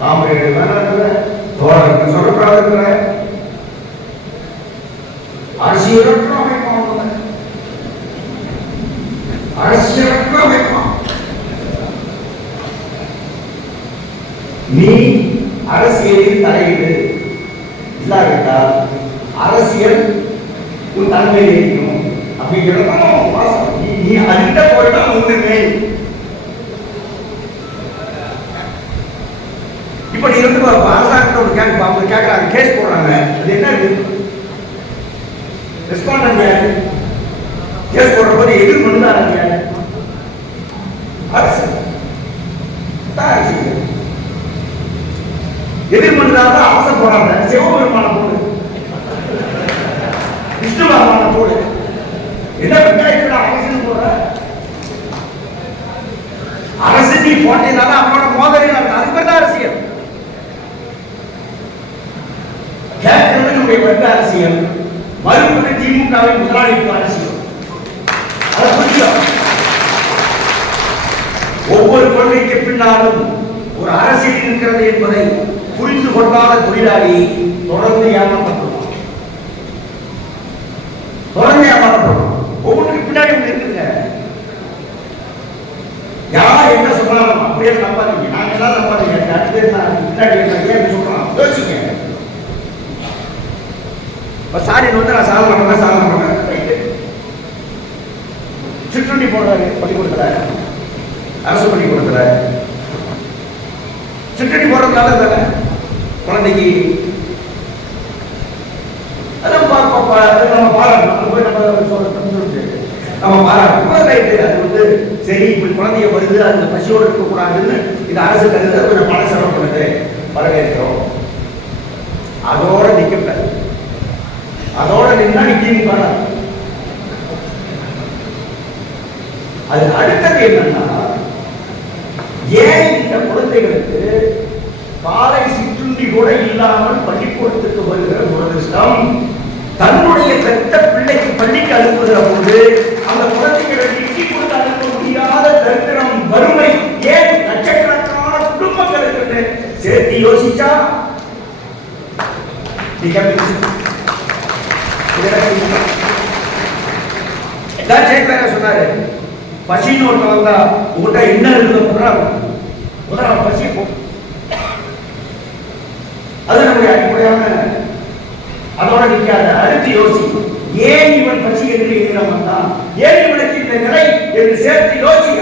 Comrade வேணாங்கிற சொல்லக்கூடாதுங்கிற. அரசியலற்ற அமைப்பான் அரசியலற்ற அமைப்பான் நீ அரசியலில் தலையீடு. இல்லாவிட்டால் அரசியல் உன் தலைமையில் இருக்கும். அப்படிங்கிறதான் நீ அந்த போயிட்டா ஒண்ணுமே இப்போ நீ வந்து அரசாங்கத்தை ஒரு கேட்க அவங்க கேட்குறாங்க கேஸ் போடுறாங்க. அது என்ன ரெஸ்பாண்ட் கேஸ் போடுற போது எதிர் பண்ணுதான் அரசு. அரசு. எதிர் பண்ணுறாங்க அவசரம் போறாங்க. சிவபெருமான போடு. விஷ்ணு பகவான போடு. என்ன அரசு அவசரம் போற? அரசு நீ போட்டீங்கன்னா அவனோட மோதலின் அதுக்கு தான் அரசியல். ஏற்கனவே நம்முடைய வர்க்க அரசியல் மறுபடி திமுகவின் முதலாளித்துவ அரசியல். புரியும் ஒவ்வொரு கொள்கைக்கு பின்னாலும் ஒரு அரசியல் இருக்கிறது என்பதை புரிந்து கொள்ளாத தொழிலாளி தொடர்ந்து ஏமாற்றப்படுவான். தொடர்ந்து ஏமாற்றப்படுவான். ஒவ்வொன்றுக்கு பின்னாடி ஒன்று இருக்குங்க யார் என்ன சொன்னாலும் அப்படியே நம்பாதீங்க நாங்க எல்லாம் நம்பாதீங்க ரெண்டு பின்னாடி என்ன ஏன் சொல்றான் யோசிங்க இப்போ சாரின்னு வந்து நான் சாதனை பண்ணேன் சாதனை பண்ணேன் ரைட்டு சிற்றுண்டி போடுறாரு பள்ளிக்கூடத்துல. அரசு பள்ளிக்கூடத்துல. சிற்றடி போடுறது நல்லது தானே? குழந்தைக்கு. அதான் பா- அது நம்ம பாராட்டணும். போய் நம்ம சொல்ல நம்ம பாராட்டணும். ரைட்டு அது வந்து சரி இப்படி குழந்தைய வருது அந்த பசியோடு இருக்கக்கூடாதுன்னு இந்த அரசு கருது அதோட நின்னா நிற்கும் காணாது அது அடுத்தது என்னன்னா ஏன் இந்த குழந்தைகளுக்கு காலை சிற்றுண்டி கூட இல்லாமல் பள்ளிக்கூடத்துக்கு வருகிற துரதிருஷ்டம். தன்னுடைய பெத்த பிள்ளைக்கு பள்ளிக்கு அனுப்புகிற போது அந்த குழந்தைகளை இட்லி கொடுத்து அனுப்ப முடியாத தரித்திரம் வறுமை ஏன் லட்சக்கணக்கான குடும்பங்களுக்கு சேர்த்து யோசிச்சா? மிக சொன்னாரு பசின்னு ஒருத்தன் வந்தா உங்கள்கிட்ட என்ன இருக்குது முதல்ல முதல்ல பசி அது நம்முடைய அடிப்படையான அதோட நிற்காத அடுத்து யோசி. ஏன் இவன் பசி என்று எண்ணிடம் வந்தான் ஏன் இவனுக்கு இந்த நிலை என்று சேர்த்து யோசி.